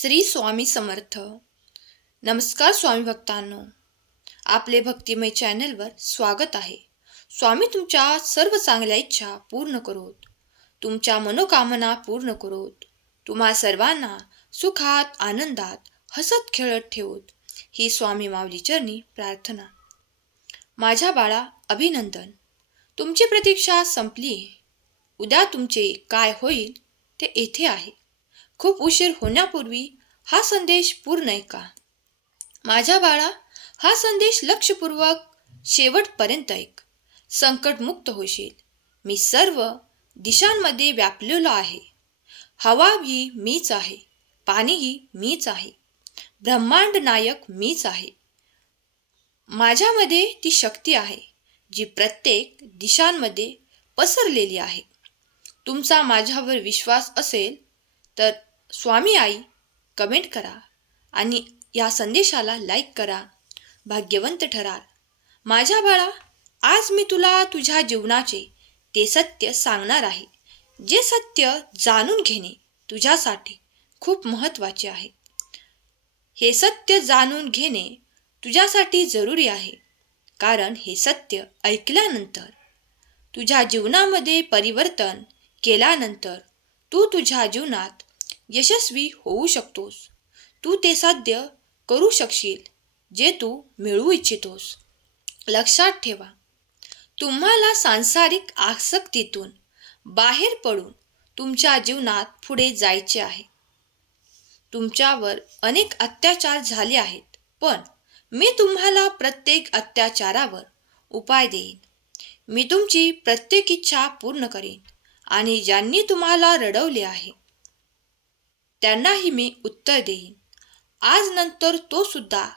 श्री स्वामी समर्थ. नमस्कार स्वामी भक्तांनो. आपले भक्तिमय चॅनलवर स्वागत आहे. स्वामी तुमच्या सर्व चांगल्या इच्छा पूर्ण करोत. तुमच्या मनोकामना पूर्ण करोत. तुम्हा सर्वांना सुखात आनंदात हसत खेळत ठेवत ही स्वामी माऊली चरणी प्रार्थना. माझ्या बाळा अभिनंदन. तुमची प्रतीक्षा संपली उद्या तुमचे काय होईल ते येथे आहे. खूप उशीर होण्यापूर्वी हा संदेश पूर्ण ऐका माझ्या बाळा हा संदेश लक्षपूर्वक शेवटपर्यंत ऐक. संकटमुक्त होशील. मी सर्व दिशांमध्ये व्यापलेलो आहे. हवा ही मीच आहे. पाणीही मीच आहे. ब्रह्मांड नायक मीच आहे. माझ्यामध्ये ती शक्ती आहे जी प्रत्येक दिशांमध्ये पसरलेली आहे. तुमचा माझ्यावर विश्वास असेल तर स्वामी आई कमेंट करा आणि या संदेशाला लाईक करा. भाग्यवंत ठराल माझ्या बाळा आज मी तुला तुझ्या जीवनाचे ते सत्य सांगणार आहे. जे सत्य जाणून घेणे तुझ्यासाठी खूप महत्त्वाचे आहे. हे सत्य जाणून घेणे तुझ्यासाठी जरुरी आहे. कारण हे सत्य ऐकल्यानंतर तुझ्या जीवनामध्ये परिवर्तन केल्यानंतर तू तुझ्या जीवनात यशस्वी होऊ शकतोस. तू ते साध्य करू शकशील जे तू मिळवू इच्छितोस. लक्षात ठेवा तुम्हाला सांसारिक आसक्तीतून बाहेर पडून तुमच्या जीवनात पुढे जायचे आहे. तुमच्यावर अनेक अत्याचार झाले आहेत पण मी तुम्हाला प्रत्येक अत्याचारावर उपाय देईन. मी तुमची प्रत्येक इच्छा पूर्ण करीन आणि ज्यांनी तुम्हाला रडवले आहे त्यांनाही मी उत्तर देईन. आज नंतर तो सुद्धा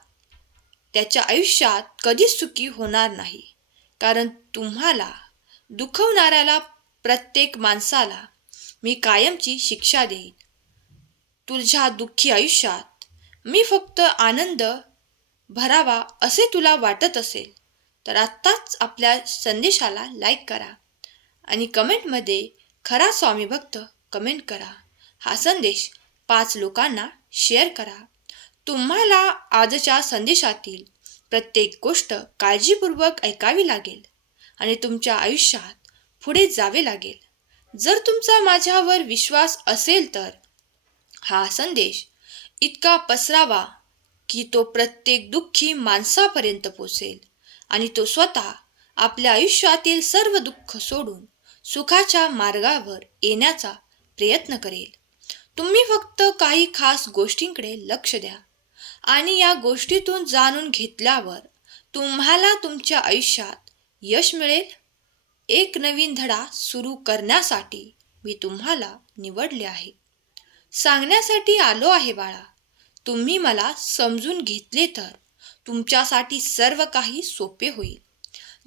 त्याच्या आयुष्यात कधीच सुखी होणार नाही. कारण तुम्हाला दुखवणाऱ्याला प्रत्येक माणसाला मी कायमची शिक्षा देईन. तुझ्या दुःखी आयुष्यात मी फक्त आनंद भरावा असे तुला वाटत असेल तर आत्ताच आपल्या संदेशाला लाईक करा आणि कमेंटमध्ये खरा स्वामी भक्त कमेंट करा. हा संदेश पाच लोकांना शेअर करा. तुम्हाला आजच्या संदेशातील प्रत्येक गोष्ट काळजीपूर्वक ऐकावी लागेल आणि तुमच्या आयुष्यात पुढे जावे लागेल. जर तुमचा माझ्यावर विश्वास असेल तर हा संदेश इतका पसरावा की तो प्रत्येक दुःखी माणसापर्यंत पोचेल आणि तो स्वतः आपल्या आयुष्यातील सर्व दुःख सोडून सुखाच्या मार्गावर येण्याचा प्रयत्न करेल. तुम्ही फक्त काही खास गोष्टींकडे लक्ष द्या. आणि या गोष्टीतून जाणून घेतल्यावर तुम्हाला तुमच्या आयुष्यात यश मिळेल. एक नवीन धडा सुरू करण्यासाठी मी तुम्हाला निवडले आहे. सांगण्यासाठी आलो आहे बाळा. तुम्ही मला समजून घेतले तर तुमच्यासाठी सर्व काही सोपे होईल.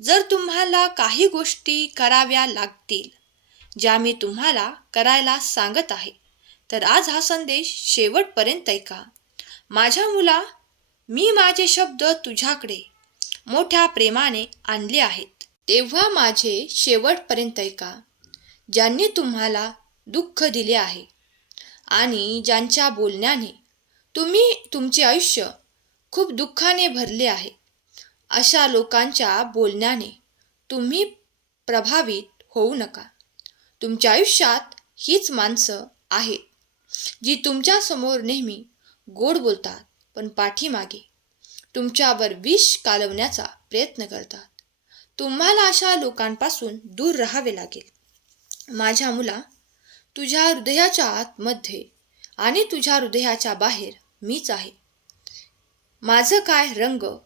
जर तुम्हाला काही गोष्टी कराव्या लागतील ज्या मी तुम्हाला करायला सांगत आहे तर आज हा संदेश शेवटपर्यंत ऐका माझ्या मुला मी माझे शब्द तुझ्याकडे मोठ्या प्रेमाने आणले आहेत. तेव्हा माझे शेवटपर्यंत ऐका ज्यांनी तुम्हाला दुःख दिले आहे आणि ज्यांच्या बोलण्याने तुम्ही तुमचे आयुष्य खूप दुःखाने भरले आहे अशा लोकांच्या बोलण्याने तुम्ही प्रभावित होऊ नका. तुमच्या आयुष्यात हीच माणसं आहेत. जी तुमच्यासमोर नेहमी गोड बोलतात पण पाठीमागे तुमच्यावर विष कालवण्याचा प्रयत्न करतात. तुम्हाला अशा लोकांपासून दूर राहावे लागेल. माझ्या मुला तुझ्या हृदयाच्या आतमध्ये आणि तुझ्या हृदयाच्या बाहेर मीच आहे. माझं काय रंग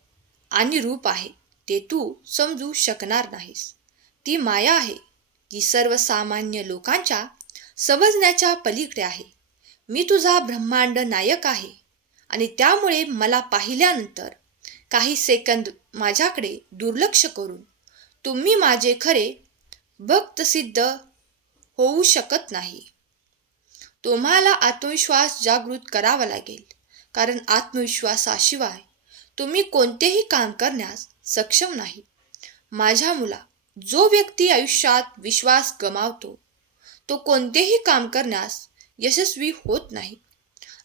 आणि रूप आहे ते तू समजू शकणार नाहीस. ती माया आहे जी सर्वसामान्य लोकांच्या समजण्याच्या पलीकडे आहे. मी तुझा ब्रह्मांड नायक आहे. आणि त्यामुळे मला पाहिल्यानंतर काही सेकंद माझ्याकडे दुर्लक्ष करून तुम्ही माझे खरे भक्त सिद्ध होऊ शकत नाही. तुम्हाला आत्मविश्वास जागृत करावा लागेल. कारण आत्मविश्वासाशिवाय तुम्ही कोणतेही काम करण्यास सक्षम नाही. माझ्या मुला जो व्यक्ती आयुष्यात विश्वास गमावतो तो कोणतेही काम करण्यास यशस्वी होत नाही.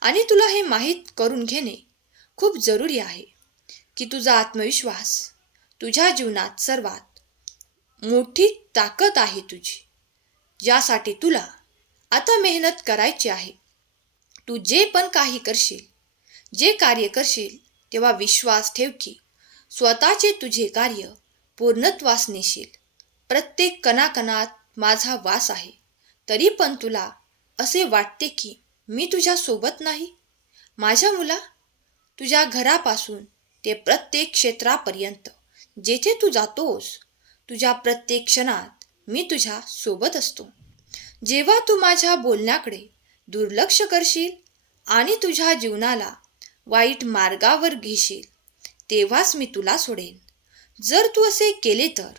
आणि तुला हे माहीत करून घेणे खूप जरुरी आहे की तुझा आत्मविश्वास तुझ्या जीवनात सर्वात मोठी ताकद आहे तुझी ज्यासाठी तुला आता मेहनत करायची आहे. तू जे पण काही करशील जे कार्य करशील तेव्हा विश्वास ठेव की स्वतःचे तुझे कार्य पूर्णत्वास नेशील. प्रत्येक कणाकणात माझा वास आहे तरी पण तुला असे वाटते की मी तुझ्या सोबत नाही. माझ्या मुला तुझ्या घरापासून ते प्रत्येक क्षेत्रापर्यंत जेथे तू जातोस तुझ्या प्रत्येक क्षणात मी तुझ्या सोबत असतो. जेव्हा तू माझ्या बोलण्याकडे दुर्लक्ष करशील आणि तुझ्या जीवनाला वाईट मार्गावर घेशील तेव्हाच मी तुला सोडेन. जर तू असे केले तर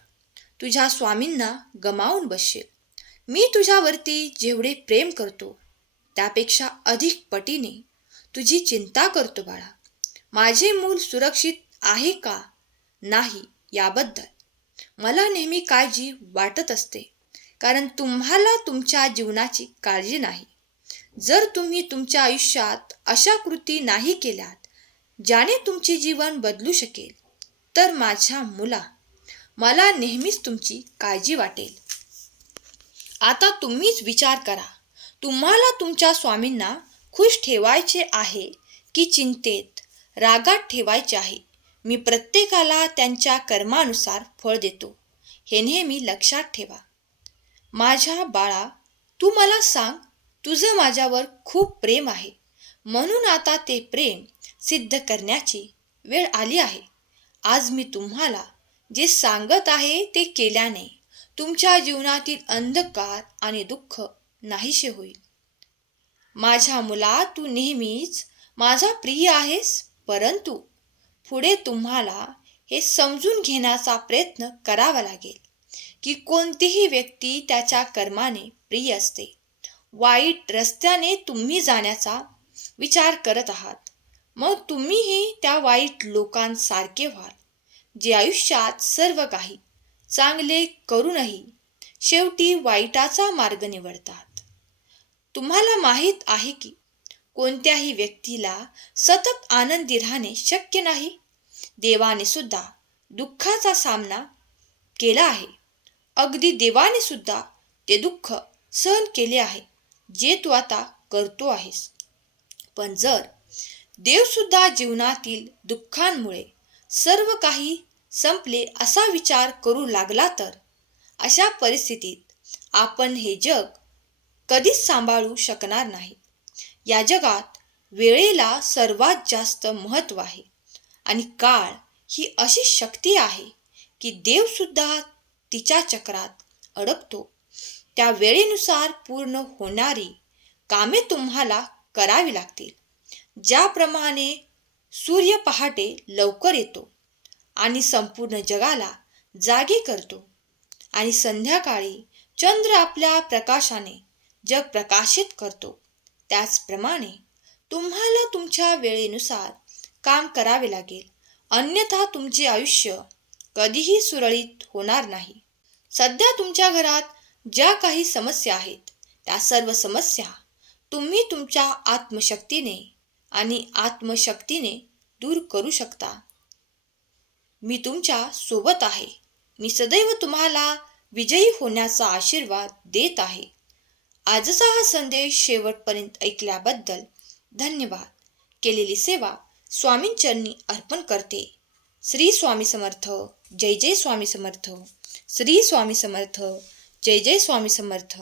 तुझ्या स्वामींना गमावून बसशील. मी तुझ्यावरती जेवढे प्रेम करतो त्यापेक्षा अधिक पटीने तुझी चिंता करतो बाळा. माझे मूल सुरक्षित आहे का? नाही याबद्दल. मला नेहमी काळजी वाटत असते कारण तुम्हाला तुमच्या जीवनाची काळजी नाही. जर तुम्ही तुमच्या आयुष्यात अशा कृती नाही केल्यात ज्याने तुमचे जीवन बदलू शकेल तर माझ्या मुला मला नेहमीच तुमची काळजी वाटेल. आता तुम्हीच विचार करा. तुम्हाला तुमच्या स्वामींना खुश ठेवायचे आहे की चिंतेत रागात ठेवायचे आहे. मी प्रत्येकाला त्यांच्या कर्मानुसार फळ देतो. हे नेहमी लक्षात ठेवा. माझ्या बाळा तू मला सांग तुझं माझ्यावर खूप प्रेम आहे. म्हणून आता ते प्रेम सिद्ध करण्याची वेळ आली आहे. आज मी तुम्हाला जे सांगत आहे ते केल्याने तुमच्या जीवनातील अंधकार आणि दुःख नाहीसे होईल. माझ्या मुला तू नेहमीच माझा प्रिय आहेस परंतु पुढे तुम्हाला हे समजून घेण्याचा प्रयत्न करावा लागेल की कोणतीही व्यक्ती त्याच्या कर्माने प्रिय असते. वाईट रस्त्याने तुम्ही जाण्याचा विचार करत आहात. मग तुम्हीही त्या वाईट लोकांसारखे व्हाल जे आयुष्यात सर्व काही चांगले करूनही शेवटी वाईटाचा मार्ग निवडतात. तुम्हाला माहीत आहे की कोणत्याही व्यक्तीला सतत आनंदी राहणे शक्य नाही. देवाने सुद्धा दुःखाचा सामना केला आहे. अगदी देवाने सुद्धा ते दुःख सहन केले आहे जे तू आता करतो आहेस. पण जर देवसुद्धा जीवनातील दुःखांमुळे सर्व काही संपले असा विचार करू लागला तर? अशा परिस्थितीत आपण हे जग कधीच सांभाळू शकणार नाही. या जगात वेळेला सर्वात जास्त महत्त्व आहे आणि काळ ही अशी शक्ती आहे की देवसुद्धा तिच्या चक्रात अडकतो. त्या वेळेनुसार पूर्ण होणारी कामे तुम्हाला करावी लागतील. ज्याप्रमाणे सूर्य पहाटे लवकर येतो आणि संपूर्ण जगाला जागे करतो. आणि संध्याकाळी चंद्र आपल्या प्रकाशाने जग प्रकाशित करतो. त्याचप्रमाणे तुम्हाला तुमच्या वेळेनुसार काम करावे लागेल. अन्यथा तुमचे आयुष्य कधीही सुरळीत होणार नाही. सध्या तुमच्या घरात ज्या काही समस्या आहेत त्या सर्व समस्या तुम्ही तुमच्या आत्मशक्तीने आणि आत्मशक्तीने दूर करू शकता. मी तुमच्यासोबत आहे. मी सदैव तुम्हाला विजयी होण्याचा आशीर्वाद देत आहे. आजचा हा संदेश शेवटपर्यंत ऐकल्याबद्दल धन्यवाद. केलेली सेवा स्वामींचरणी अर्पण करते. श्री स्वामी समर्थ जय जय स्वामी समर्थ. श्री स्वामी समर्थ जय जय स्वामी समर्थ.